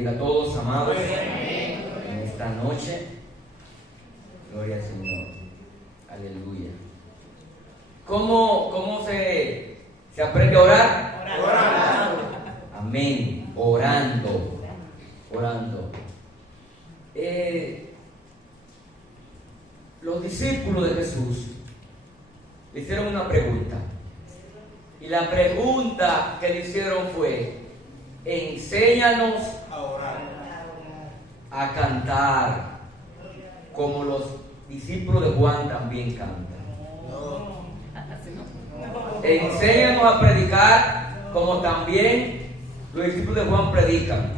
bendiga a todos, amados, en esta noche. Gloria al Señor. Aleluya. ¿Cómo se aprende a orar? Orando. Amén. Orando. Los discípulos de Jesús le hicieron una pregunta. Y la pregunta que le hicieron fue: enséñanos A orar. a cantar como los discípulos de Juan también cantan. No. Enséñanos a predicar como también los discípulos de Juan predican.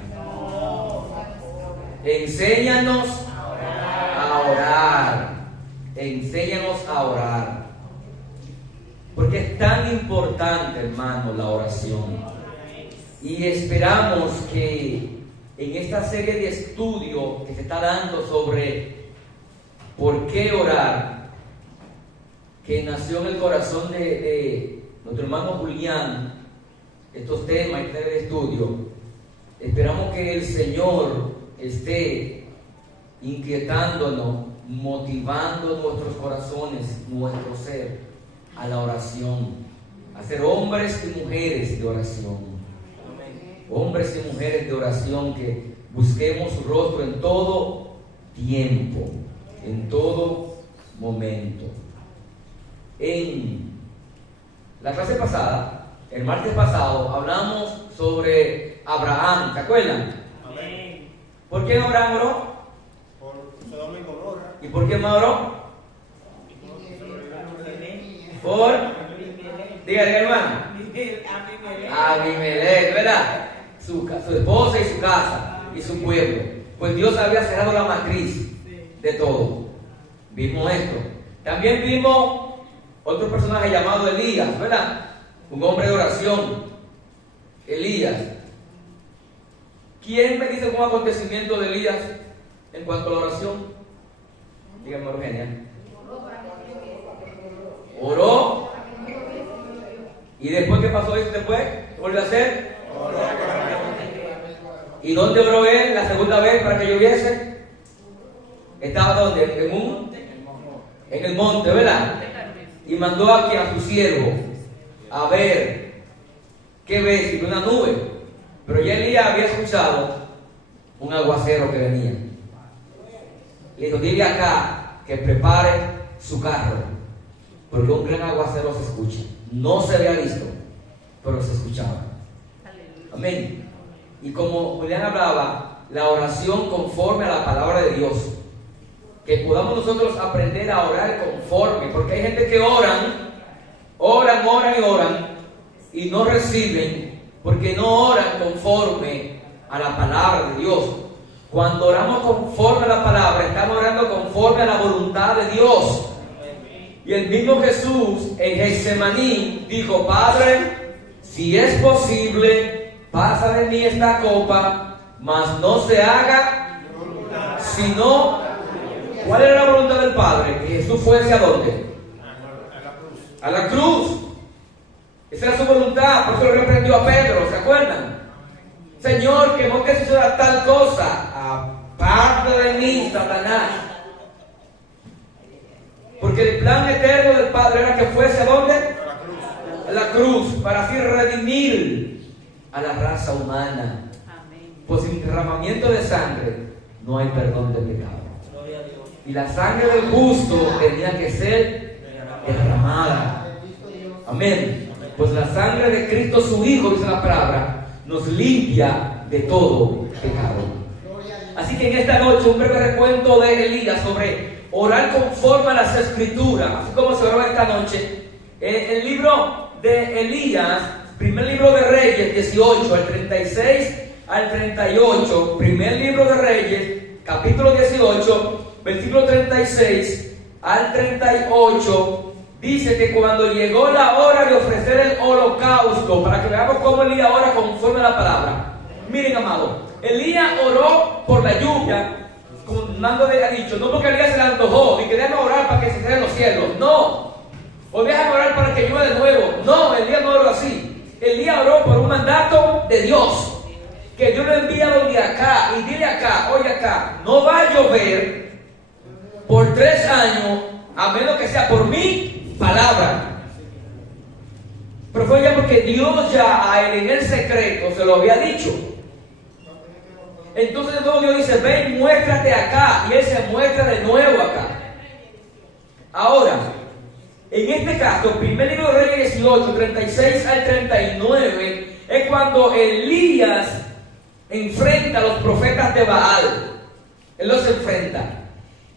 Enséñanos a orar. Enséñanos a orar. Porque es tan importante, hermano, la oración. Y esperamos que en esta serie de estudio que se está dando sobre por qué orar, que nació en el corazón de nuestro hermano Julián, estos temas y este de estudio, esperamos que el Señor esté inquietándonos, motivando nuestros corazones, nuestro ser, a la oración, a ser hombres y mujeres de oración. Hombres y mujeres de oración que busquemos su rostro en todo tiempo, en todo momento. En la clase pasada, el martes pasado, hablamos sobre Abraham, ¿se acuerdan? Amén. ¿Por qué Abraham oró? Por Sodoma y Gomorra. ¿Y por qué más oró? Por, dígale, hermano, Abimelech, ¿verdad? Su esposa y su casa y su pueblo. Pues Dios había cerrado la matriz de todo. Vimos esto. También vimos otro personaje llamado Elías, ¿verdad? Un hombre de oración. Elías. ¿Quién me dice un acontecimiento de Elías en cuanto a la oración? Dígame, Eugenia. Oró. ¿Y después qué pasó eso después? ¿Qué volvió a hacer? ¿Y dónde oró él la segunda vez para que lloviese? ¿Estaba dónde? En el monte, ¿verdad? Y mandó aquí a su siervo a ver qué ve, si una nube. Pero ya Elías había escuchado un aguacero que venía. Le dijo: dile acá que prepare su carro, porque un gran aguacero se escucha. No se había visto, pero se escuchaba. Amén. Y como Julián hablaba, la oración conforme a la palabra de Dios. Que podamos nosotros aprender a orar conforme, porque hay gente que oran y no reciben, porque no oran conforme a la palabra de Dios. Cuando oramos conforme a la palabra, estamos orando conforme a la voluntad de Dios. Y el mismo Jesús en Getsemaní dijo: Padre, si es posible, pasa de mí esta copa, mas no se haga sino. ¿Cuál era la voluntad del Padre? Que Jesús fuese ¿a dónde? A la cruz. Esa era su voluntad, por eso lo reprendió a Pedro, ¿se acuerdan? Señor, que no te suceda tal cosa, aparte de mí, Satanás. Porque el plan eterno del Padre era que fuese ¿a dónde? A la cruz, para así redimir a la raza humana. Pues sin derramamiento de sangre no hay perdón de pecado. Y la sangre del justo tenía que ser derramada. Amén. Pues la sangre de Cristo su Hijo, dice la palabra, nos limpia de todo pecado. Así que en esta noche un breve recuento de Elías sobre orar conforme a las Escrituras, así como se oró esta noche. El libro de Elías, primer libro de Reyes 18 al 36 al 38, primer libro de Reyes, capítulo 18, versículo 36 al 38, dice que cuando llegó la hora de ofrecer el holocausto, para que veamos cómo Elías ora conforme a la palabra. Miren, amado, Elías oró por la lluvia, como Nando le ha dicho, no porque Elías se le antojó y quería orar para que se cierren los cielos, no. O déjame orar para que llueva de nuevo. No, Elías no oró así. Elías oró por un mandato de Dios. que Dios lo envía donde acá y dile acá, oye acá, no va a llover por 3 años a menos que sea por mi palabra. Pero fue ya porque Dios ya a él en el secreto se lo había dicho. Entonces de nuevo Dios dice, ven, muéstrate acá, y él se muestra de nuevo acá. Ahora, en este caso, primer libro de Reyes 18, 36 al 39, es cuando Elías enfrenta a los profetas de Baal. Él los enfrenta.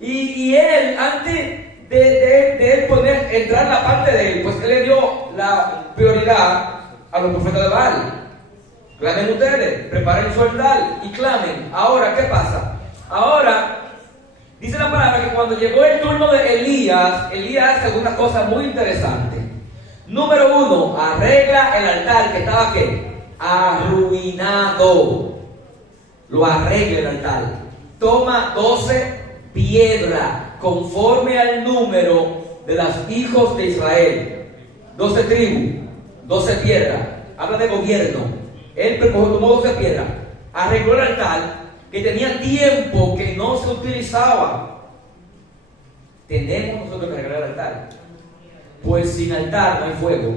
Y él, antes de él poder entrar en la parte de él, pues él le dio la prioridad a los profetas de Baal. Clamen ustedes, preparen su altar y clamen. Ahora, ¿qué pasa? Ahora, dice la palabra que cuando llegó el turno de Elías, Elías hace una cosa muy interesante. Número 1, arregla el altar que estaba ¿qué? Arruinado. Lo arregla el altar. Toma 12 piedras conforme al número de los hijos de Israel. 12 tribus, 12 piedras. Habla de gobierno. Él tomó 12 piedras, arregló el altar que tenía tiempo que no se utilizaba. Tenemos nosotros que arreglar el altar. Pues sin altar no hay fuego.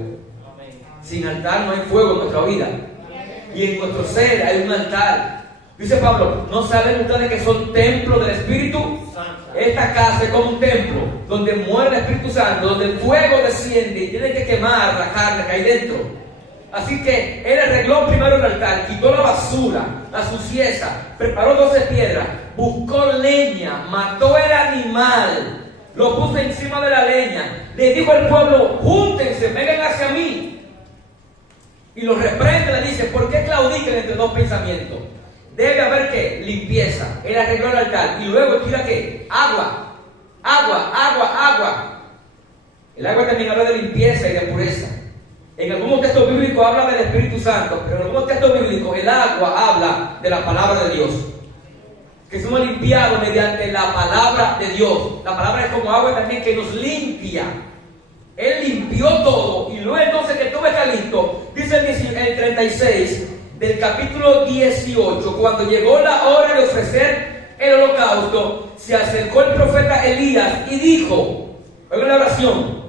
Sin altar no hay fuego en nuestra vida. Y en nuestro ser hay un altar. Dice Pablo, ¿no saben ustedes que son templos del Espíritu? Esta casa es como un templo donde muere el Espíritu Santo, donde el fuego desciende y tiene que quemar la carne que hay dentro. Así que él arregló primero el altar, quitó la basura, la suciedad, preparó 12 piedras, buscó leña, mató el animal, lo puso encima de la leña, le dijo al pueblo, júntense, vengan hacia mí. Y los reprende, le dice, ¿por qué claudican entre dos pensamientos? Debe haber ¿qué? Limpieza. Él arregló el altar y luego tira ¿qué? Agua, agua, agua, agua. El agua también habla de limpieza y de pureza. En algunos textos bíblicos habla del Espíritu Santo, pero en algunos textos bíblicos el agua habla de la palabra de Dios. Que somos limpiados mediante la palabra de Dios. La palabra es como agua también que nos limpia. Él limpió todo y luego entonces que todo está listo. Dice el 36 del capítulo 18, cuando llegó la hora de ofrecer el holocausto, se acercó el profeta Elías y dijo, oigan la oración,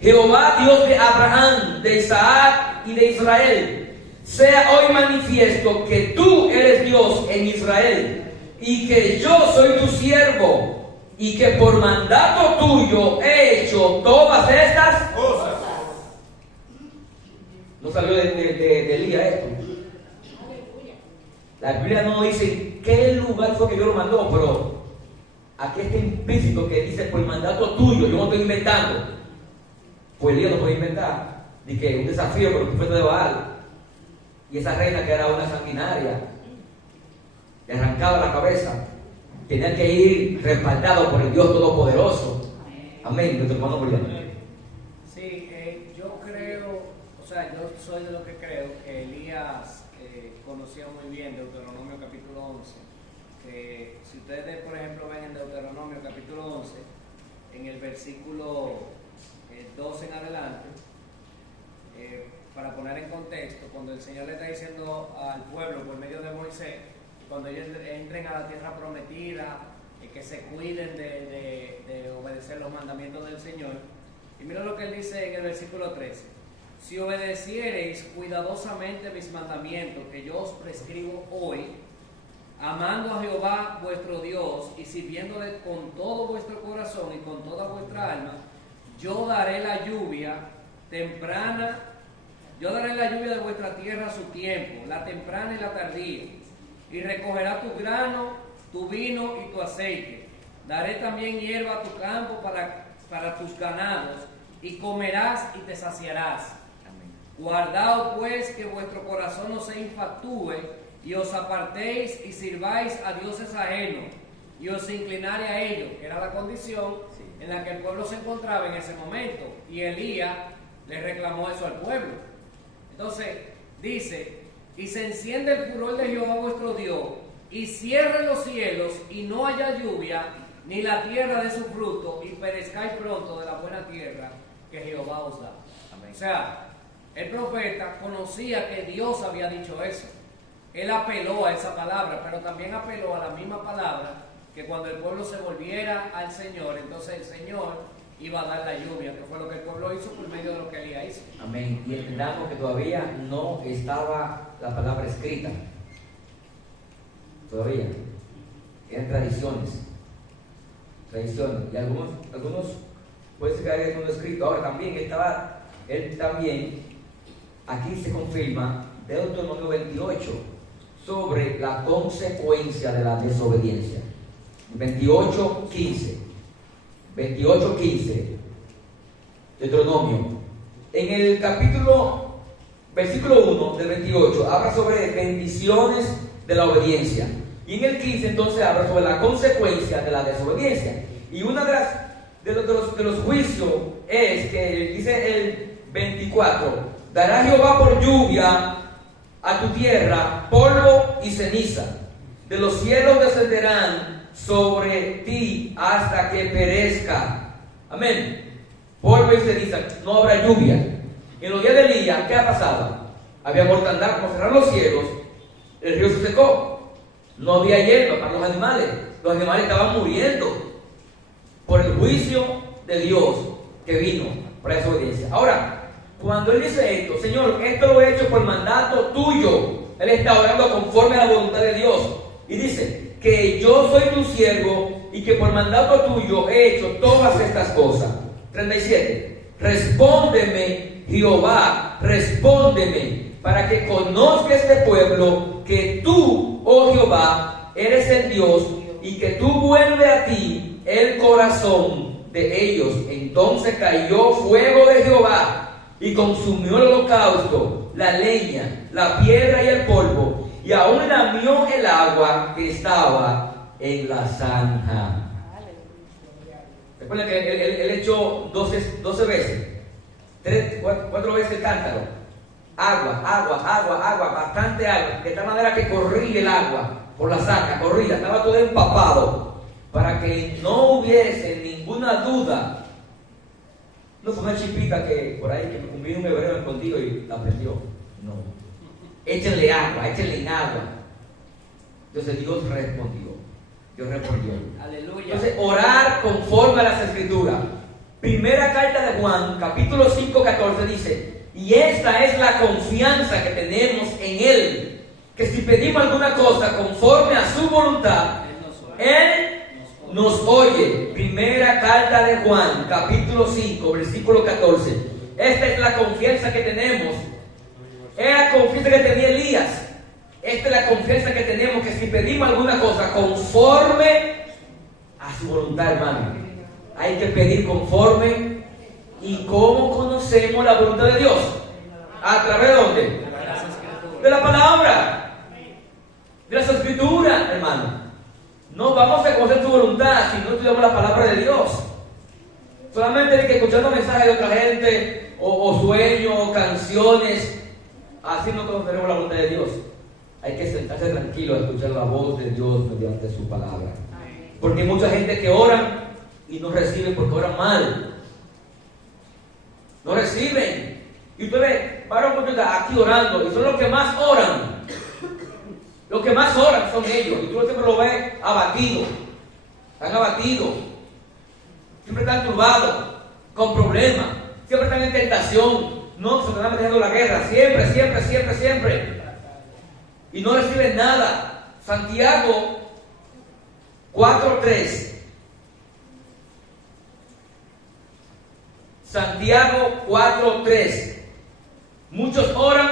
Jehová Dios de Abraham, de Isaac y de Israel, sea hoy manifiesto que tú eres Dios en Israel y que yo soy tu siervo y que por mandato tuyo he hecho todas estas cosas. No salió de Elías esto. La Biblia no dice qué lugar fue que Dios lo mandó, pero aquí está implícito que dice por mandato tuyo. Yo no estoy inventando. Pues Elías no puede inventar. Ni que un desafío por el profeta de Baal. Y esa reina que era una sanguinaria, le arrancaba la cabeza. Tenía que ir respaldado por el Dios Todopoderoso. Amén. Nuestro hermano Julián. Sí, yo creo, o sea, yo soy de lo que creo que Elías conocía muy bien Deuteronomio capítulo 11. Que si ustedes, por ejemplo, ven en Deuteronomio capítulo 11, en el versículo 12 en adelante, para poner en contexto, cuando el Señor le está diciendo al pueblo por medio de Moisés, cuando ellos entren a la tierra prometida, que se cuiden de obedecer los mandamientos del Señor. Y mira lo que él dice en el versículo 13. Si obedeciereis cuidadosamente mis mandamientos que yo os prescribo hoy, amando a Jehová vuestro Dios y sirviéndole con todo vuestro corazón y con toda vuestra alma, yo daré la lluvia temprana, yo daré la lluvia de vuestra tierra a su tiempo, la temprana y la tardía, y recogerá tu grano, tu vino y tu aceite. Daré también hierba a tu campo para tus ganados, y comerás y te saciarás. Guardaos pues que vuestro corazón no se infactúe, y os apartéis y sirváis a dioses ajenos, y os inclinare a ellos, que era la condición en la que el pueblo se encontraba en ese momento. Y Elías le reclamó eso al pueblo. Entonces dice, y se enciende el furor de Jehová vuestro Dios, y cierren los cielos, y no haya lluvia, ni la tierra de su fruto, y perezcáis pronto de la buena tierra que Jehová os da. Amén. O sea, el profeta conocía que Dios había dicho eso. Él apeló a esa palabra, pero también apeló a la misma palabra que cuando el pueblo se volviera al Señor, entonces el Señor iba a dar la lluvia, que fue lo que el pueblo hizo por medio de lo que Elías hizo. Amén. Y entendamos que todavía no estaba la palabra escrita. Todavía. Eran tradiciones. Y algunos puede ser que haya uno escrito. Ahora también, él también, aquí se confirma Deuteronomio 28 sobre la consecuencia de la desobediencia. 28:15. Deuteronomio. En el versículo 1 del 28, habla sobre bendiciones de la obediencia. Y en el 15 entonces habla sobre la consecuencia de la desobediencia. Y una de los juicios es que dice el 24: dará Jehová por lluvia a tu tierra polvo y ceniza. De los cielos descenderán sobre ti hasta que perezca. Amén. Polvo y ceniza, no habrá lluvia. En los días de Elías, ¿qué ha pasado? Había mortandad, como cerraron los cielos, el río se secó. No había hierba para los animales. Los animales estaban muriendo por el juicio de Dios que vino por esa desobediencia. Ahora, cuando él dice esto: Señor, esto lo he hecho por mandato tuyo, él está orando conforme a la voluntad de Dios. Y dice que yo soy tu siervo y que por mandato tuyo he hecho todas estas cosas. 37. Respóndeme, Jehová, respóndeme, para que conozca este pueblo que tú, oh Jehová, eres el Dios, y que tú vuelve a ti el corazón de ellos. Entonces cayó fuego de Jehová y consumió el holocausto, la leña, la piedra y el polvo, y aún lamió el agua que estaba en la zanja. Recuerden que él echó 12 veces, 4 veces el cántaro. Agua, bastante agua, de tal manera que corría el agua por la zanja, corría, estaba todo empapado, para que no hubiese ninguna duda. No fue una chipita que por ahí que vino un hebreo escondido y la prendió. No. Échenle agua. Entonces Dios respondió. Aleluya. Entonces, orar conforme a las Escrituras. Primera carta de Juan, capítulo 5:14 dice: y esta es la confianza que tenemos en Él, que si pedimos alguna cosa conforme a su voluntad, Él nos oye. Primera carta de Juan, capítulo 5, versículo 14. Esta es la confianza que tenemos. Era la confianza que tenía Elías. Esta es la confianza que tenemos, que si pedimos alguna cosa conforme a su voluntad, hermano, hay que pedir conforme. ¿Y cómo conocemos la voluntad de Dios? ¿A través de dónde? De la palabra, de las Escrituras, hermano. No vamos a conocer su voluntad si no estudiamos la palabra de Dios. Solamente que escuchando mensajes de otra gente, o sueños, o canciones, así no conoceremos la voluntad de Dios. Hay que sentarse tranquilo a escuchar la voz de Dios mediante su palabra. Porque hay mucha gente que ora y no recibe porque oran mal. No reciben. Y usted ve, varón aquí orando, y son los que más oran. Los que más oran son ellos. Y tú siempre lo ves abatido. Están abatidos. Siempre están turbados, con problemas. Siempre están en tentación. No, se están metiendo la guerra. Siempre. Y no reciben nada. Santiago 4:3. Santiago 4:3. Muchos oran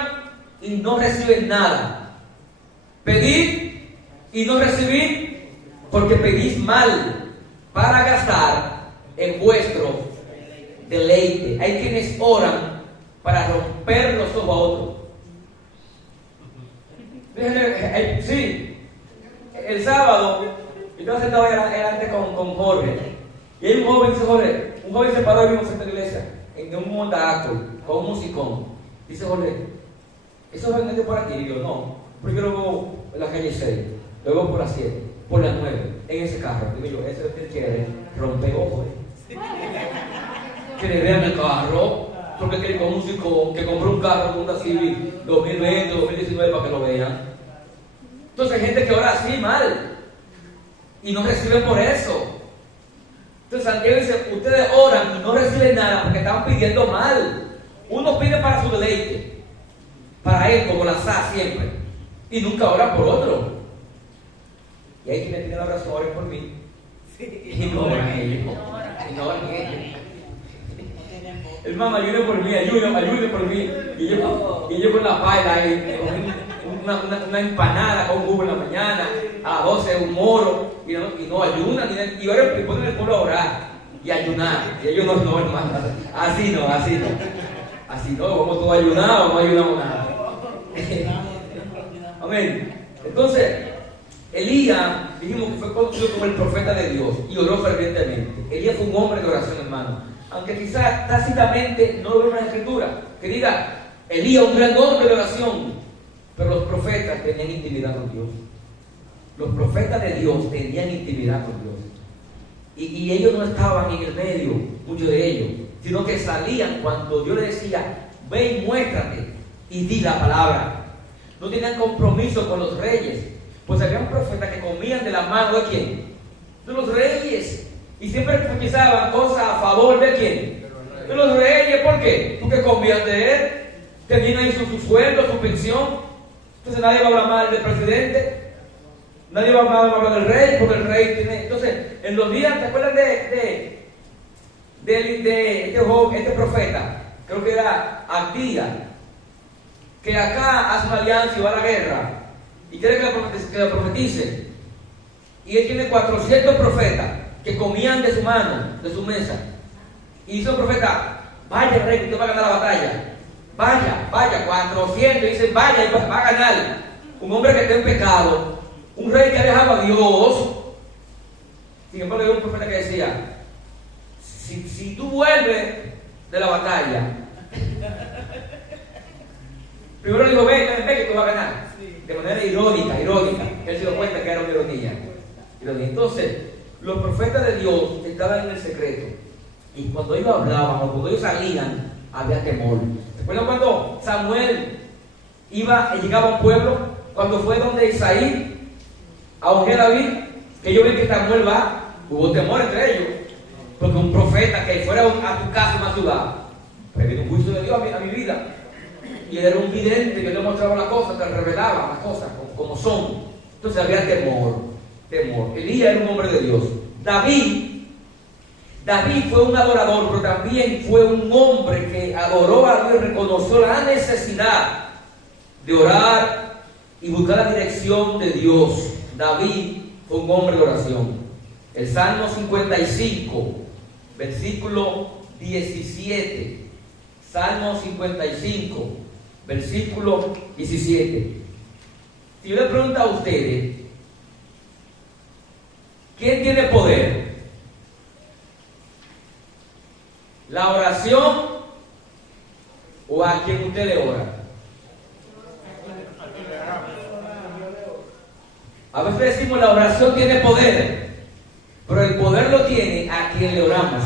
y no reciben nada. Pedid y no recibid, porque pedís mal para gastar en vuestro deleite. Hay quienes oran para romper los ojos a otros. Sí, el sábado, yo estaba sentado delante con Jorge, y hay un joven se paró y vimos en la iglesia, en un montaco, con un musicón. Dice Jorge: ¿eso es gente por aquí? Y yo: no, porque lo veo en la calle 6, lo veo por las 7, por las 9, en ese carro. Digo yo: ese es el que quiere romper ojos. Que le vean el carro, porque quiere con un musicón que compró un carro con una Civic 2020, 2019 para que lo vean. Entonces hay gente que ora así mal y no reciben por eso. Entonces Santiago dice, ustedes oran y no reciben nada porque están pidiendo mal. Uno pide para su deleite, para él como la sa siempre, y nunca oran por otro. Y hay quienes tienen la oración, oren por mí. Y no oran ellos. Y no oran ellos. Hermano, ayude por mí, ayude por mí. Y yo con la paila, una empanada con jugo en la mañana, a las 12 un moro, y no ayunan, y oran, y ponen el pueblo a orar y ayunar. Y ellos no, hermano, así no. Así no, vamos todos a ayunar o no ayunamos nada. Amén. Entonces, Elías, dijimos que fue conocido como el profeta de Dios y oró fervientemente. Elías fue un hombre de oración, hermano. Aunque quizás tácitamente no lo vemos en la escritura, que diga, Elías, un gran hombre de oración. Pero los profetas tenían intimidad con Dios. Los profetas de Dios tenían intimidad con Dios. Y ellos no estaban en el medio, muchos de ellos, sino que salían cuando Dios les decía, ve y muéstrate y di la palabra. No tenían compromiso con los reyes, pues había profetas que comían de la mano de quién, de los reyes, y siempre profetizaban cosas a favor de quién, de los reyes. ¿Por qué? Porque comían de él, tenían ahí su sueldo, su pensión. Entonces nadie va a hablar mal del presidente, nadie va a hablar del rey, porque el rey tiene. Entonces, en los días, ¿te acuerdas de este profeta? Creo que era Abdías, que acá hace una alianza y va a la guerra y quiere que lo profetice. Y él tiene 400 profetas que comían de su mano, de su mesa. Y dice el profeta, vaya rey, que usted va a ganar la batalla. Vaya, 400, dice, vaya, y va a ganar. Un hombre que está en pecado, un rey que ha dejado a Dios. Sin embargo, había un profeta que decía, si tú vuelves de la batalla, primero le dijo, ven que tú vas a ganar. De manera irónica. Él se dio cuenta que era una ironía. Entonces, los profetas de Dios estaban en el secreto. Y cuando ellos hablaban o cuando ellos salían, había temor. ¿Recuerdan cuando Samuel llegaba a un pueblo? Cuando fue donde Isaí a ungir a David, que ellos ven que Samuel va, hubo temor entre ellos. Porque un profeta que fuera a tu casa, a una ciudad, pues viene un juicio de Dios a mi vida. Y él era un vidente que le mostraba las cosas, que revelaba las cosas como son. Entonces había temor. Elías era un hombre de Dios. David fue un adorador, pero también fue un hombre que adoró a Dios y reconoció la necesidad de orar y buscar la dirección de Dios. David fue un hombre de oración. El Salmo 55, versículo 17. Salmo 55, versículo 17. Si yo le pregunto a ustedes, ¿quién tiene poder? ¿La oración o a quien usted le ora? A veces decimos la oración tiene poder, pero el poder lo tiene a quien le oramos.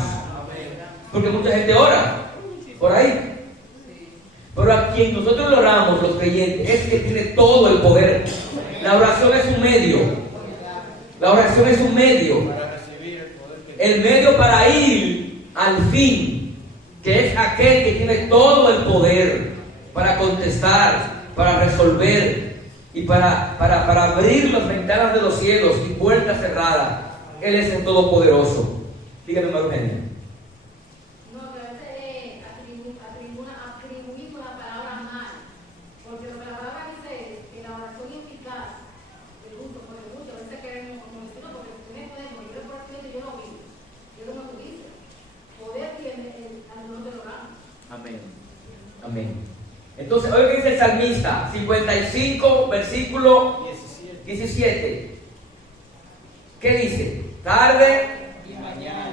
Porque mucha gente ora por ahí. Pero a quien nosotros le oramos, los creyentes, es que tiene todo el poder. La oración es un medio. La oración es un medio. El medio para ir al fin, que es aquel que tiene todo el poder para contestar, para resolver y para abrir las ventanas de los cielos y puertas cerradas. Él es el Todopoderoso. Dígame, hermano Eugenio. No, que a veces atribuimos la palabra mal, porque lo que la palabra dice es que la oración eficaz, el gusto, a veces queremos como decirlo, porque tiene poder, como yo por aquí yo lo vi, yo lo no dice. Poder tiene al no de orar. Amén. Entonces, oiga que dice el salmista, 55, versículo 17. ¿Qué dice? Tarde Y mañana,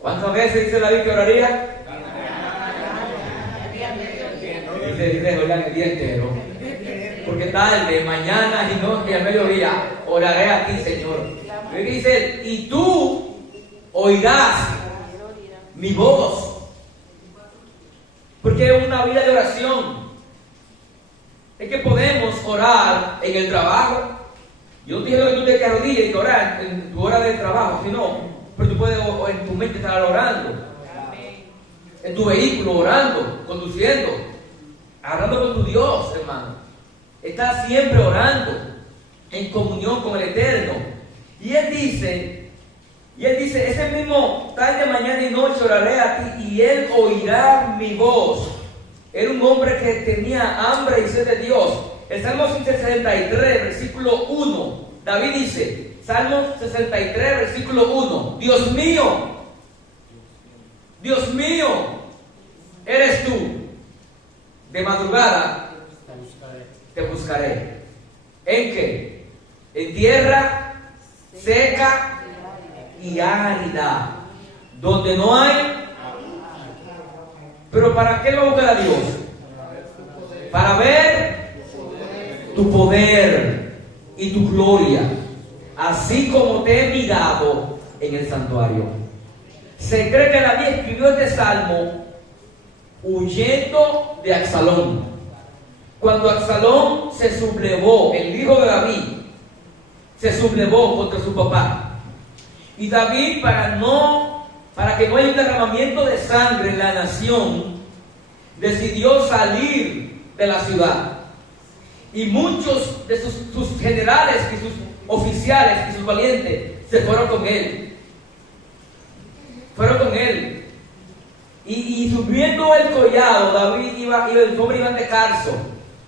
¿cuántas veces dice David que oraría? Dice orar el día entero. Porque tarde, mañana y noche y a mediodía oraré a ti, Señor. Y dice, y tú oirás mi voz. Porque qué una vida de oración? Es que podemos orar en el trabajo. Yo no te digo que tú te arrodilles y orar en tu hora de trabajo, sino, pero tú puedes en tu mente estar orando. En tu vehículo orando, conduciendo, hablando con tu Dios, hermano. Estás siempre orando en comunión con el Eterno. Y Él dice, ese mismo tarde, mañana y noche oraré a ti y Él oirá mi voz. Era un hombre que tenía hambre y sed de Dios. El Salmo 63, versículo 1, David dice, Salmo 63, versículo 1, Dios mío, eres tú, de madrugada te buscaré. ¿En qué? En tierra seca y árida, donde no hay. ¿Pero para qué lo va a buscar a Dios? Para ver tu poder y tu gloria, así como te he mirado en el santuario. Se cree que David escribió este salmo huyendo de Absalón. Cuando Absalón se sublevó, el hijo de David, se sublevó contra su papá. Y David, para que no haya un derramamiento de sangre en la nación, decidió salir de la ciudad. Y muchos de sus generales y sus oficiales y sus valientes se fueron con él. Y subiendo el collado, David el hombre iban de carso,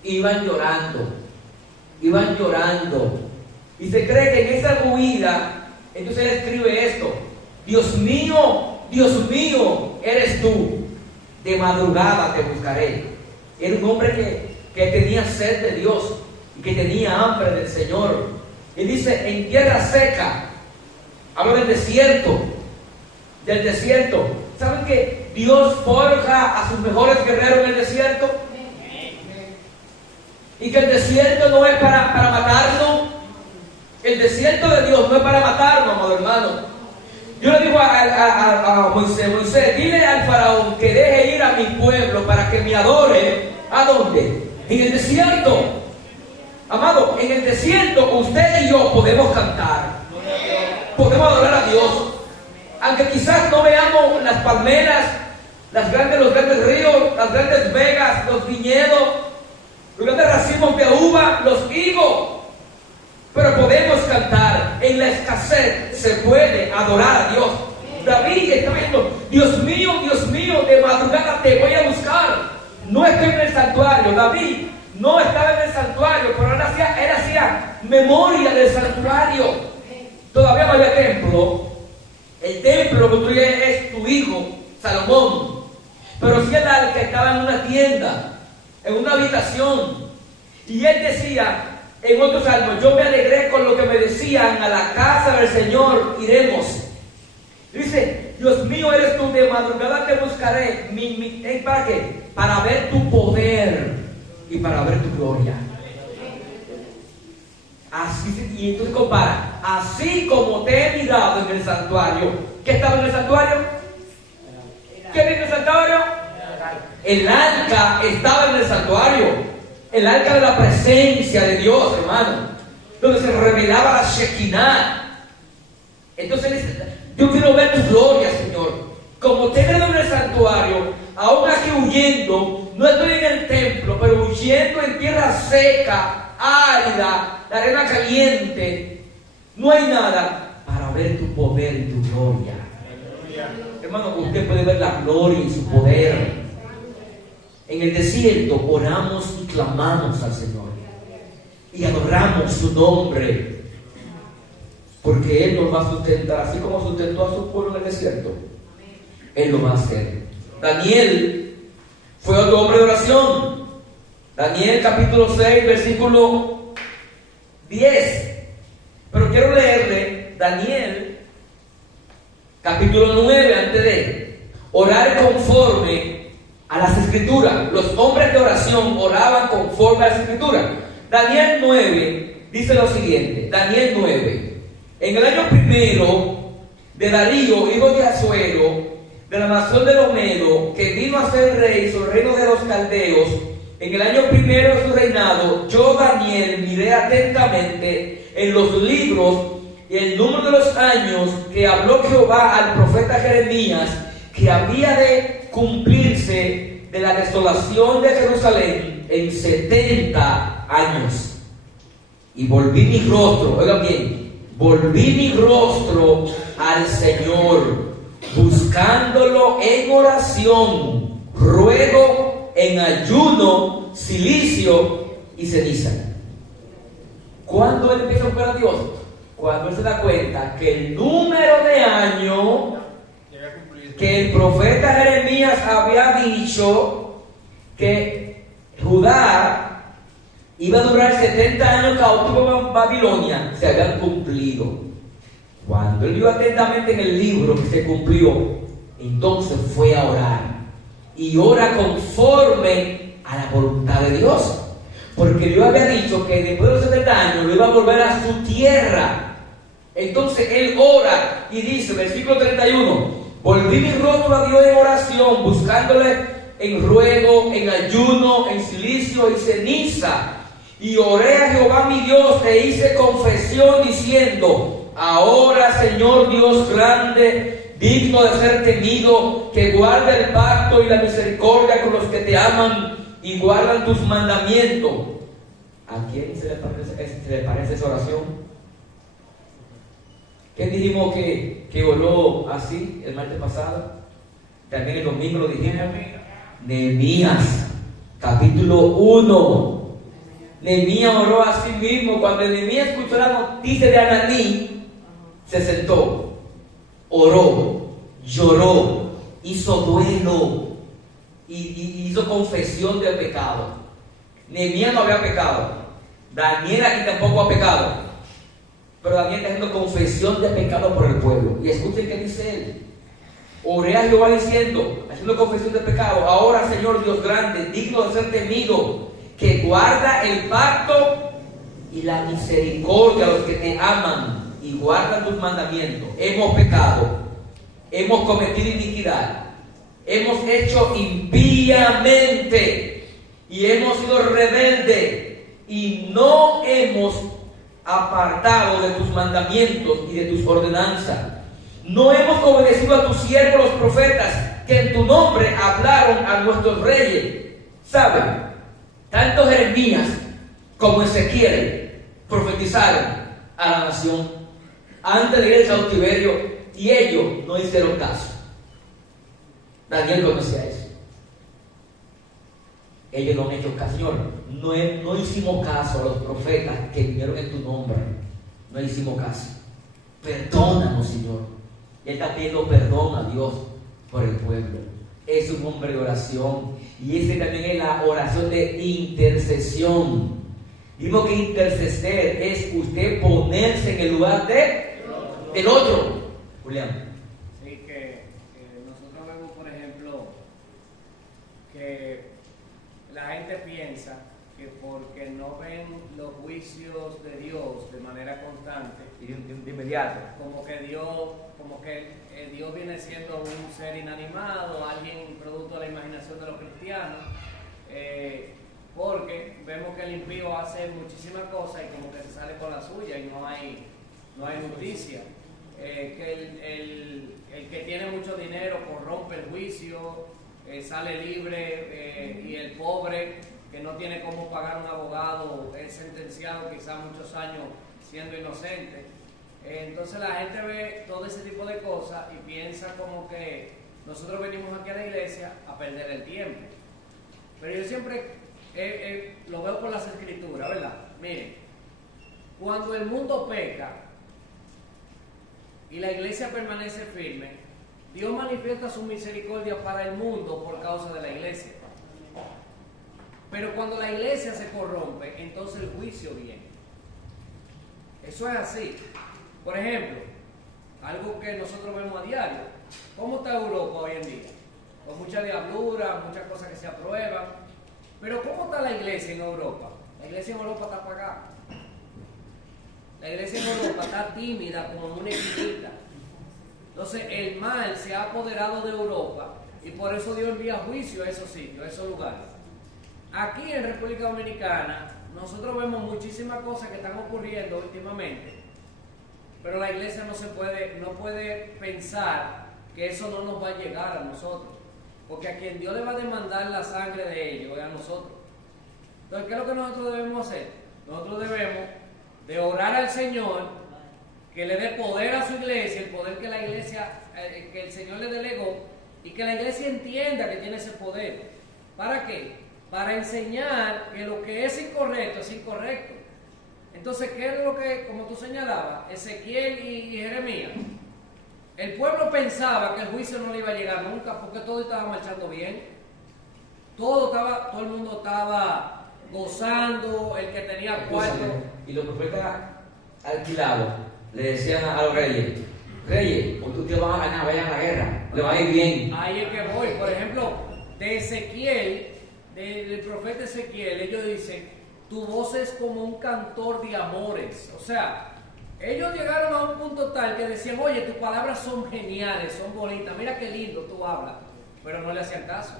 iban llorando. Y se cree que en esa huida, entonces él escribe esto: Dios mío, eres tú, de madrugada te buscaré. Era un hombre que tenía sed de Dios y que tenía hambre del Señor. Y dice, en tierra seca, habla del desierto. ¿Saben que Dios forja a sus mejores guerreros en el desierto? Y que el desierto no es para matarnos. El desierto de Dios no es para matarnos, amado hermano. Yo le digo a Moisés, dile al faraón que deje ir a mi pueblo para que me adore. ¿A dónde? En el desierto. Amado, en el desierto usted y yo podemos cantar, podemos adorar a Dios. Aunque quizás no veamos las palmeras, los grandes ríos, las grandes vegas, los viñedos, los grandes racimos de uva, los higos, pero podemos cantar. En la escasez se puede adorar a Dios. David está viendo, Dios mío, de madrugada te voy a buscar. No estoy en el santuario. David no estaba en el santuario, pero él hacía memoria del santuario. Todavía no había templo. El templo lo construye es tu hijo Salomón, pero si era el que estaba en una tienda, en una habitación. Y él decía en otro salmo, yo me alegré con lo que me decían, a la casa del Señor iremos. Dice, Dios mío eres tú, de madrugada te buscaré. ¿Para qué? Para ver tu poder y para ver tu gloria. Así, y entonces compara, así como te he mirado en el santuario. ¿Qué estaba en el santuario? ¿Qué había en el santuario? El arca estaba en el santuario. El arca de la presencia de Dios, hermano, donde se revelaba la Shekinah. Entonces, yo quiero ver tu gloria, Señor. Como te veo en el santuario, aún aquí huyendo, no estoy en el templo, pero huyendo en tierra seca, árida, la arena caliente, no hay nada para ver tu poder y tu gloria. Hermano, usted puede ver la gloria y su poder. En el desierto oramos y clamamos al Señor y adoramos su nombre, porque Él nos va a sustentar, así como sustentó a su pueblo en el desierto. Él lo va a hacer. Daniel fue otro hombre de oración. Daniel capítulo 6 versículo 10. Pero quiero leerle Daniel capítulo 9 antes de orar conforme a las escrituras. Los hombres de oración oraban conforme a las escrituras. Daniel 9 dice lo siguiente. Daniel 9. En el año primero de Darío, hijo de Asuero, de la nación de los Medos, que vino a ser rey sobre el reino de los caldeos, en el año primero de su reinado, yo, Daniel, miré atentamente en los libros y el número de los años que habló Jehová al profeta Jeremías, que había de cumplirse de la desolación de Jerusalén en 70 años. Y volví mi rostro, oigan bien, volví mi rostro al Señor, buscándolo en oración, ruego, en ayuno, cilicio y ceniza. ¿Cuándo él empieza a buscar a Dios? Cuando él se da cuenta que el número de años que el profeta Jeremías había dicho que Judá iba a durar 70 años cautivo en Babilonia, se habían cumplido. Cuando él vio atentamente en el libro que se cumplió, entonces fue a orar. Y ora conforme a la voluntad de Dios. Porque Dios había dicho que después de los 70 años lo iba a volver a su tierra. Entonces él ora y dice, versículo 31, volví mi rostro a Dios en oración, buscándole en ruego, en ayuno, en cilicio y ceniza. Y oré a Jehová mi Dios e hice confesión diciendo, ahora Señor Dios grande, digno de ser temido, que guarda el pacto y la misericordia con los que te aman y guardan tus mandamientos. ¿A quién se le parece esa oración? ¿Quién dijimos que oró así el martes pasado? También el domingo lo dijimos. Nehemías, capítulo 1. Nehemías oró así mismo. Cuando Nehemías escuchó la noticia de Ananí, se sentó, oró, lloró, hizo duelo y hizo confesión del pecado. Nehemías no había pecado. Daniel aquí tampoco ha pecado. Pero Daniel está haciendo confesión de pecado por el pueblo. Y escuchen qué dice él. Oré a Jehová diciendo, haciendo confesión de pecado, ahora Señor Dios grande, digno de ser temido, que guarda el pacto y la misericordia a los que te aman y guardan tus mandamientos. Hemos pecado, hemos cometido iniquidad, hemos hecho impíamente y hemos sido rebeldes y no hemos apartado de tus mandamientos y de tus ordenanzas. No hemos obedecido a tus siervos los profetas que en tu nombre hablaron a nuestros reyes. ¿Saben? Tanto Jeremías como Ezequiel profetizaron a la nación antes de ir al cautiverio y ellos no hicieron caso. Daniel conocía eso. Ellos no han hecho caso. Señor, no hicimos caso a los profetas que vinieron en tu nombre. No hicimos caso. Perdónanos, Señor. Y él está pidiendo perdón a Dios por el pueblo. Es un hombre de oración. Y ese también es la oración de intercesión. Digo que interceder es usted ponerse en el lugar del otro. Julián. Sí, que nosotros vemos, por ejemplo, que la gente piensa que porque no ven los juicios de Dios de manera constante, Y de inmediato. como que Dios viene siendo un ser inanimado, alguien producto de la imaginación de los cristianos, porque vemos que el impío hace muchísimas cosas y como que se sale con la suya y no hay justicia. Que el que tiene mucho dinero corrompe el juicio, sale libre, y el pobre que no tiene cómo pagar un abogado es sentenciado quizás muchos años siendo inocente. Entonces la gente ve todo ese tipo de cosas y piensa como que nosotros venimos aquí a la iglesia a perder el tiempo. Pero yo siempre lo veo por las escrituras, ¿verdad? Miren, cuando el mundo peca y la iglesia permanece firme, Dios manifiesta su misericordia para el mundo por causa de la iglesia. Pero cuando la iglesia se corrompe, entonces el juicio viene. Eso es así. Por ejemplo, algo que nosotros vemos a diario. ¿Cómo está Europa hoy en día? Con mucha diablura, muchas cosas que se aprueban. Pero ¿cómo está la iglesia en Europa? La iglesia en Europa está apagada. La iglesia en Europa está tímida como una esquinita. Entonces el mal se ha apoderado de Europa y por eso Dios envía juicio a esos sitios, a esos lugares. Aquí en República Dominicana nosotros vemos muchísimas cosas que están ocurriendo últimamente, pero la iglesia no puede pensar que eso no nos va a llegar a nosotros, porque a quien Dios le va a demandar la sangre de ellos es a nosotros. Entonces, ¿qué es lo que nosotros debemos hacer? Nosotros debemos de orar al Señor que le dé poder a su iglesia, el poder que la iglesia, que el Señor le delegó, y que la iglesia entienda que tiene ese poder. ¿Para qué? Para enseñar que lo que es incorrecto es incorrecto. Entonces, ¿qué es lo que, como tú señalabas, Ezequiel y Jeremías? El pueblo pensaba que el juicio no le iba a llegar nunca porque todo estaba marchando bien. Todo el mundo estaba gozando, el que tenía cuarto. Y los profetas alquilados le decían a los reyes: reyes, ustedes van a ganar, vayan a la guerra, le va a ir bien. Ahí es que voy. Por ejemplo, de Ezequiel, del profeta Ezequiel, ellos dicen: tu voz es como un cantor de amores. O sea, ellos llegaron a un punto tal que decían: oye, tus palabras son geniales, son bonitas, mira qué lindo tú hablas, pero no le hacían caso.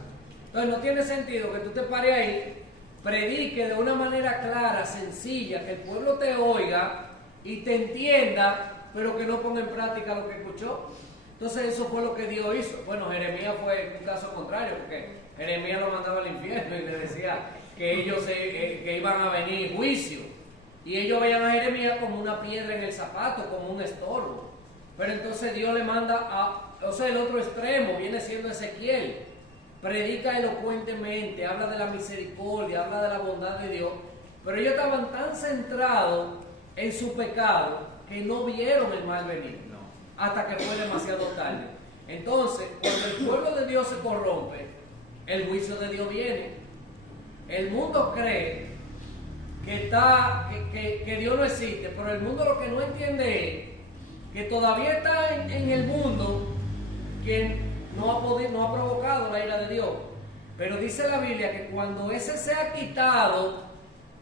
Entonces no tiene sentido que tú te pares ahí, predique de una manera clara, sencilla, que el pueblo te oiga y te entienda, pero que no ponga en práctica lo que escuchó. Entonces eso fue lo que Dios hizo. Bueno, Jeremías fue un caso contrario, porque Jeremías lo mandaba al infierno y le decía que ellos que iban a venir juicio. Y ellos veían a Jeremías como una piedra en el zapato, como un estorbo. Pero entonces Dios le manda el otro extremo viene siendo Ezequiel. Predica elocuentemente, habla de la misericordia, habla de la bondad de Dios. Pero ellos estaban tan centrados en su pecado que no vieron el mal venir, hasta que fue demasiado tarde. Entonces, cuando el pueblo de Dios se corrompe, el juicio de Dios viene. El mundo cree que Dios no existe, pero el mundo lo que no entiende es que todavía está en el mundo quien no ha provocado la ira de Dios. Pero dice la Biblia que cuando ese sea quitado,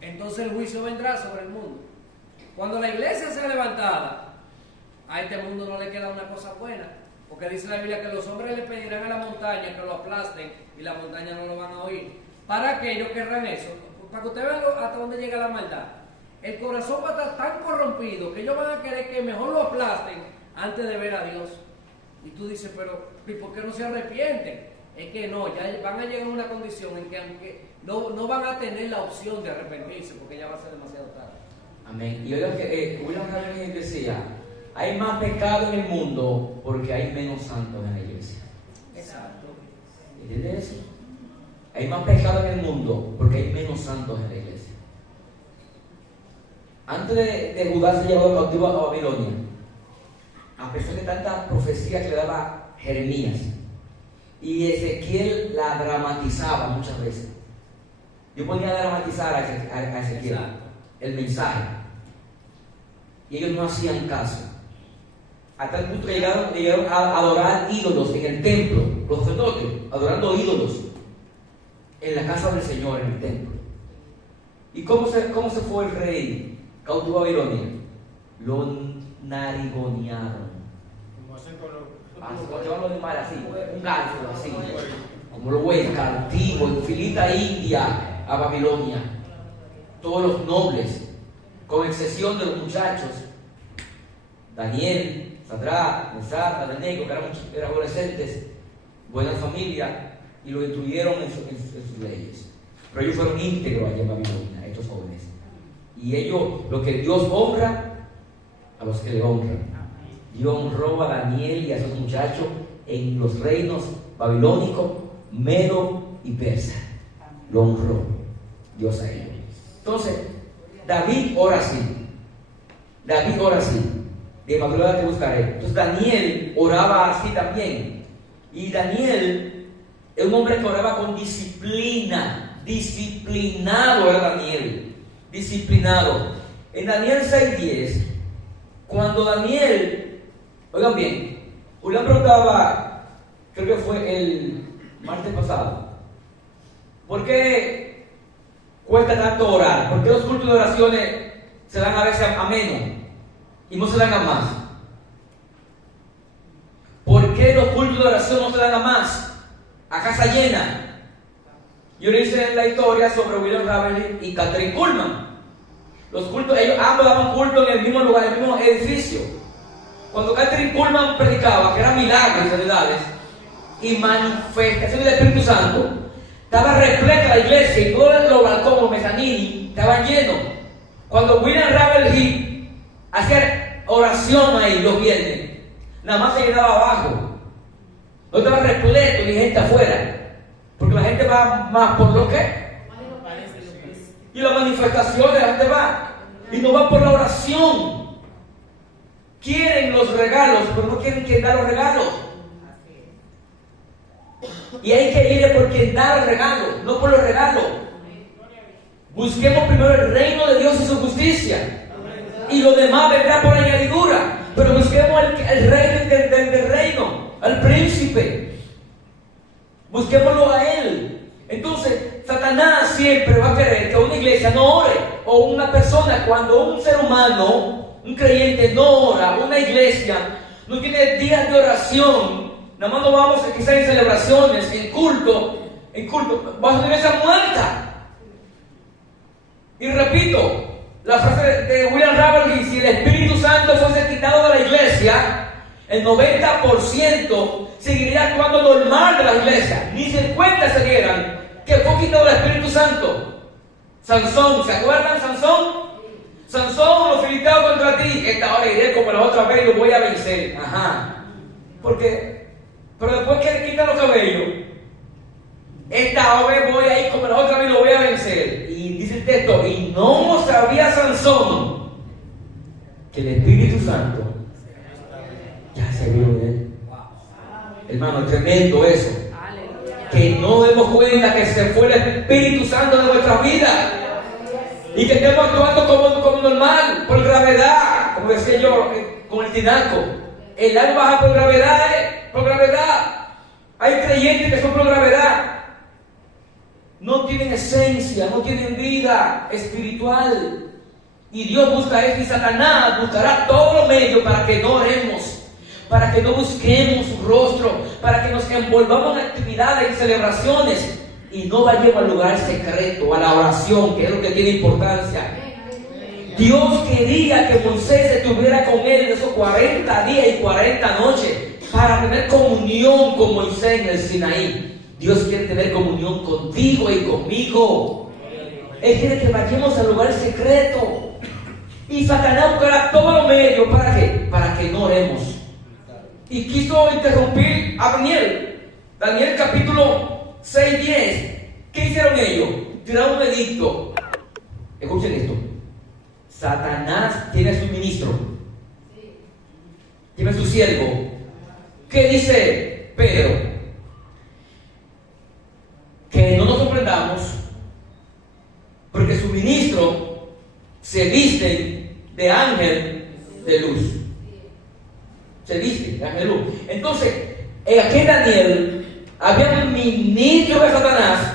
entonces el juicio vendrá sobre el mundo. Cuando la iglesia sea levantada, a este mundo no le queda una cosa buena, porque dice la Biblia que los hombres le pedirán a la montaña que lo aplasten y la montaña no lo van a oír. ¿Para qué ellos querrán eso? Para que ustedes vean hasta dónde llega la maldad. El corazón va a estar tan corrompido que ellos van a querer que mejor lo aplasten antes de ver a Dios. Y tú dices, pero ¿y por qué no se arrepienten? Es que no, ya van a llegar a una condición en que aunque no van a tener la opción de arrepentirse, porque ya va a ser demasiado tarde. Amén. Y oiga que William Ramírez decía: hay más pecado en el mundo porque hay menos santos en la iglesia. Exacto. ¿Entiendes eso? Hay más pecado en el mundo porque hay menos santos en la iglesia. Antes de Judá ser llevado cautivo a Babilonia, a pesar de tantas profecías que le daba Jeremías, y Ezequiel la dramatizaba muchas veces. Yo ponía a dramatizar a Ezequiel el mensaje, y ellos no hacían caso. Hasta el punto que llegaron a adorar ídolos en el templo, los sacerdotes adorando ídolos en la casa del Señor, en el templo. ¿Y cómo se fue el rey cautivo a Babilonia? Lo narigonearon. Como hacen con Como llevan los animales así, un garfio así, como lo ves, cautivo, en filita india a Babilonia. Todos los nobles, con excepción de los muchachos, Daniel, Sadrach, Mesach, Abednego, que eran adolescentes, buena familia, y lo instruyeron en sus leyes. Pero ellos fueron íntegros allá en Babilonia, estos jóvenes. Y ellos, lo que Dios honra, a los que le honran. Dios honró a Daniel y a esos muchachos en los reinos babilónico, medo y persa. Lo honró Dios a ellos. Entonces, David ora así. De madrugada te buscaré. Entonces Daniel oraba así también. Y Daniel es un hombre que oraba con disciplina. Disciplinado era Daniel. Disciplinado. En Daniel 6:10, cuando Daniel, oigan bien, Julián preguntaba, creo que fue el martes pasado, ¿por qué cuesta tanto orar? ¿Por qué los cultos de oraciones se dan a veces a menos y no se dan a más? qué los cultos de oración no se dan a más? A casa llena. Yo le hice la historia sobre William Ravenhill y Kathryn Kuhlman. Los cultos, ellos ambos daban culto en el mismo lugar, en el mismo edificio. Cuando Kathryn Kuhlman predicaba, que eran milagros y sanidades y manifestaciones del Espíritu Santo, estaba repleta la iglesia y todos los balcones, los mezanini, estaban llenos. Cuando William Ravenhill hacía oración ahí los viernes, nada más se llenaba abajo. No estaba repleto ni gente afuera. Porque la gente va más por lo que. Y las manifestaciones, la gente va. Y no va por la oración. Quieren los regalos, pero no quieren quien da los regalos. Y hay que ir por quien da los regalos, no por los regalos. Busquemos primero el reino de Dios y su justicia. Y lo demás vendrá por añadidura. Pero busquemos el rey del reino, al príncipe. Busquémoslo a él. Entonces, Satanás siempre va a querer que una iglesia no ore. O una persona, cuando un ser humano, un creyente no ora, una iglesia no tiene días de oración, nada más no vamos quizás en celebraciones, en culto, va a ser una iglesia muerta. Y repito, la frase de William Ravenhill: si el Espíritu Santo fuese quitado de la iglesia, el 90% seguiría actuando normal de la iglesia. Ni 50 se dieran que fue quitado el Espíritu Santo. Sansón, ¿se acuerdan? Sansón, los filisteos contra ti. Esta hora iré como la otra vez y lo voy a vencer. Ajá. Pero después que le quitan los cabellos, esta vez voy a ir como la otra vez y lo voy a vencer. Y dice el texto: y no sabía Sansón que el Espíritu Santo ya se vio de él. Hermano, tremendo eso. Que no demos cuenta que se fue el Espíritu Santo de nuestra vida. Y que estemos actuando como normal, por gravedad, como decía yo con el tinaco. El agua baja por gravedad, por gravedad. Hay creyentes que son por gravedad. No tienen esencia, no tienen vida espiritual. Y Dios busca eso, y Satanás buscará todos los medios para que no oremos, para que no busquemos su rostro, para que nos envolvamos en actividades y celebraciones y no vayamos al lugar secreto, a la oración, que es lo que tiene importancia. Dios quería que Moisés estuviera con él en esos 40 días y 40 noches para tener comunión con Moisés en el Sinaí. Dios quiere tener comunión contigo y conmigo. Él quiere que vayamos al lugar secreto. Y Satanás buscará todos los medios. ¿Para qué? Para que no oremos. Y quiso interrumpir a Daniel. Daniel capítulo 6-10. ¿Qué hicieron ellos? Tiraron un edicto. Escuchen esto. Satanás tiene su ministro. Tiene su siervo. ¿Qué dice Pedro? Que no nos sorprendamos, porque su ministro se viste de ángel de luz. Se viste de ángel de luz. Entonces, aquí en Daniel había un ministro de Satanás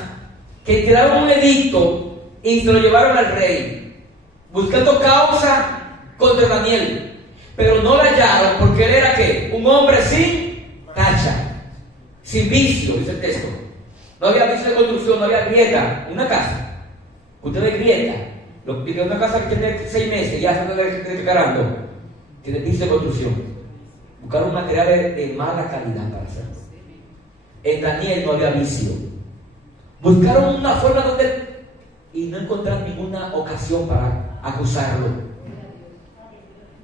que tiraron un edicto y se lo llevaron al rey, buscando causa contra Daniel. Pero no lo hallaron porque él era ¿qué? Un hombre sin tacha, sin vicio, dice el texto. No había vicio de construcción, no había grieta. Una casa, usted ve grieta. Una casa que tiene 6 meses, ya se está descarando, tiene vicio de construcción. Buscaron materiales de mala calidad para hacerlo. En Daniel no había vicio. Buscaron una forma y no encontraron ninguna ocasión para acusarlo.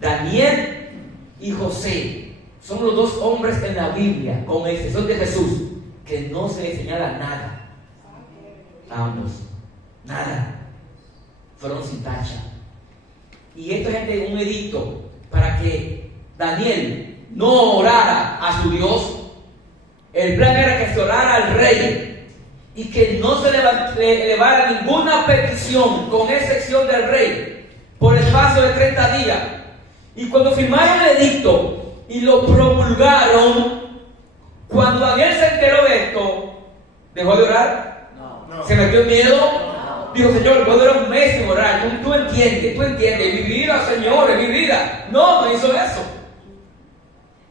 Daniel y José son los 2 hombres en la Biblia, con excepción de Jesús, que no se les señala nada a ambos. Nada. Fueron sin tacha. Y esto es un edicto para que Daniel no orara a su Dios. El plan era que se orara al rey y que no se le elevara ninguna petición, con excepción del rey, por espacio de 30 días. Y cuando firmaron el edicto y lo promulgaron, cuando Daniel se enteró de esto, ¿dejó de orar? No. ¿Se metió en miedo? No. Dijo: Señor, puedo orar un mes sin orar. Tú entiendes, mi vida, Señor, es mi vida. No hizo eso.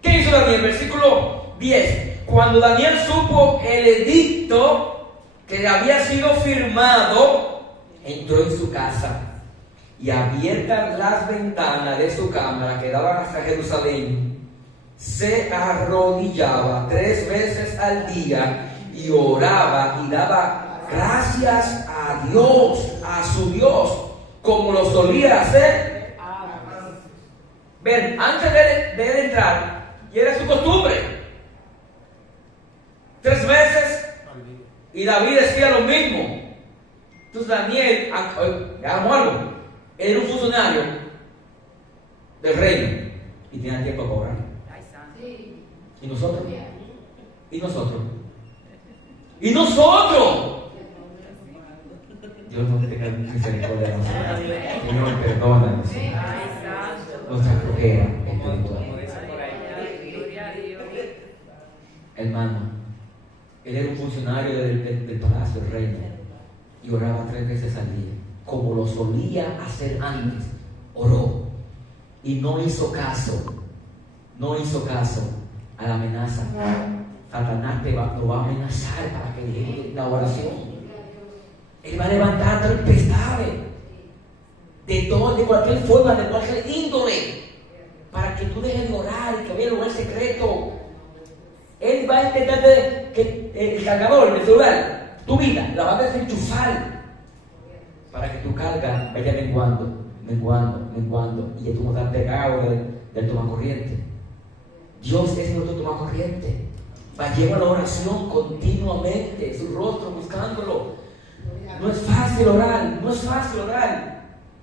¿Qué hizo Daniel? Versículo 10. Cuando Daniel supo el edicto que había sido firmado, entró en su casa y abiertas las ventanas de su cámara que daban hacia Jerusalén, se arrodillaba 3 veces al día y oraba y daba gracias a Dios, a su Dios, como lo solía hacer. Ven, antes de él entrar, y era su costumbre, 3 veces, y David decía lo mismo. Entonces Daniel, hagamos algo, él era un funcionario del reino y tenía tiempo para cobrar. Sí. ¿Y nosotros? ¿Y nosotros? ¿Y nosotros? Dios nos tenga misericordia de nosotros. Señor, perdónanos nuestra flojera espiritual. Hermano, él era un funcionario del palacio del reino y oraba 3 veces al día, como lo solía hacer antes. Oró y no hizo caso a la amenaza. Satanás lo va a amenazar para que deje la oración. Él va a levantar tempestades de cualquier forma, de cualquier índole, para que tú dejes de orar y que vaya al lugar secreto. Él va a intentar que el cargador del celular, tu vida, la va a desenchufar para que tu carga vaya menguando, y ya tú no estás pegado del tomacorriente. Dios es nuestro tomacorriente. Lleva la oración continuamente, su rostro buscándolo. No es fácil orar.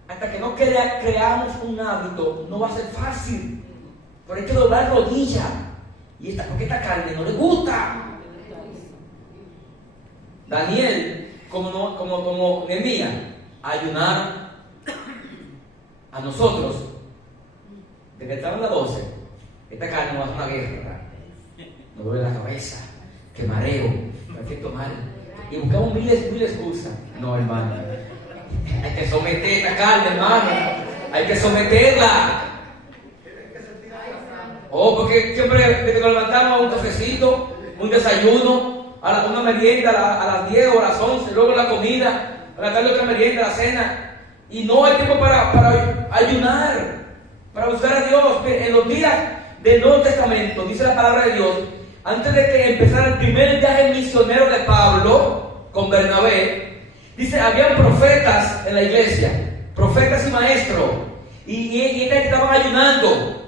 Hasta que no creamos un hábito, no va a ser fácil. Pero hay que doblar rodillas. Porque esta carne no le gusta. Daniel, como Nehemías, ayunaron a nosotros. Desde que estaban las 12, esta carne no va a ser una guerra. Me duele la cabeza, que mareo, hay que tomar. Y buscamos mil excusas. No, hermano. Hay que someter esta carne, hermano. Hay que someterla. Porque siempre desde que nos levantamos, un cafecito, un desayuno, una merienda a las 10 o a las 11, luego la comida, a la tarde otra merienda, la cena. Y no hay tiempo para ayunar, para buscar a Dios. En los días del Nuevo Testamento, dice la palabra de Dios, antes de que empezara el primer viaje misionero de Pablo con Bernabé, dice, habían profetas en la iglesia, profetas y maestros, y ellos estaban ayunando.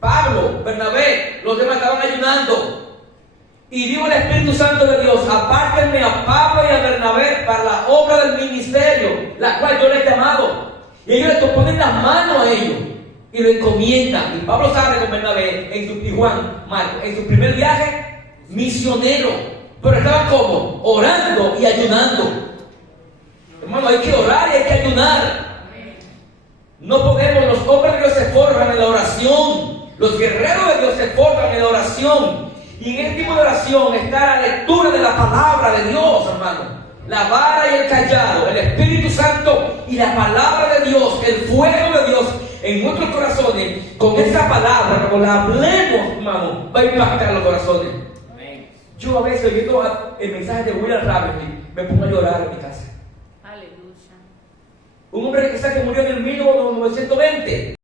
Pablo, Bernabé, los demás estaban ayunando. Y dijo el Espíritu Santo de Dios, apártenme a Pablo y a Bernabé para la obra del ministerio, la cual yo les he llamado. Y ellos le ponen las manos a ellos y lo encomiendan. Y Pablo sale con Bernabé y Juan, Marco, en su primer viaje misionero. Pero estaban como orando y ayunando. Hermano, hay que orar y hay que ayunar. No podemos, los hombres de Dios se forjan en la oración. Los guerreros de Dios se forjan en la oración. Y en este tipo de oración está la lectura de la palabra de Dios, hermano. La vara y el callado, el Espíritu Santo y la palabra de Dios, el fuego de Dios en nuestros corazones. Con esa palabra, cuando la hablemos, hermano, va a impactar los corazones. Yo a veces, oyendo el mensaje de William Ravenhill, me pongo a llorar en mi casa. Aleluya. Un hombre que murió en el 1920.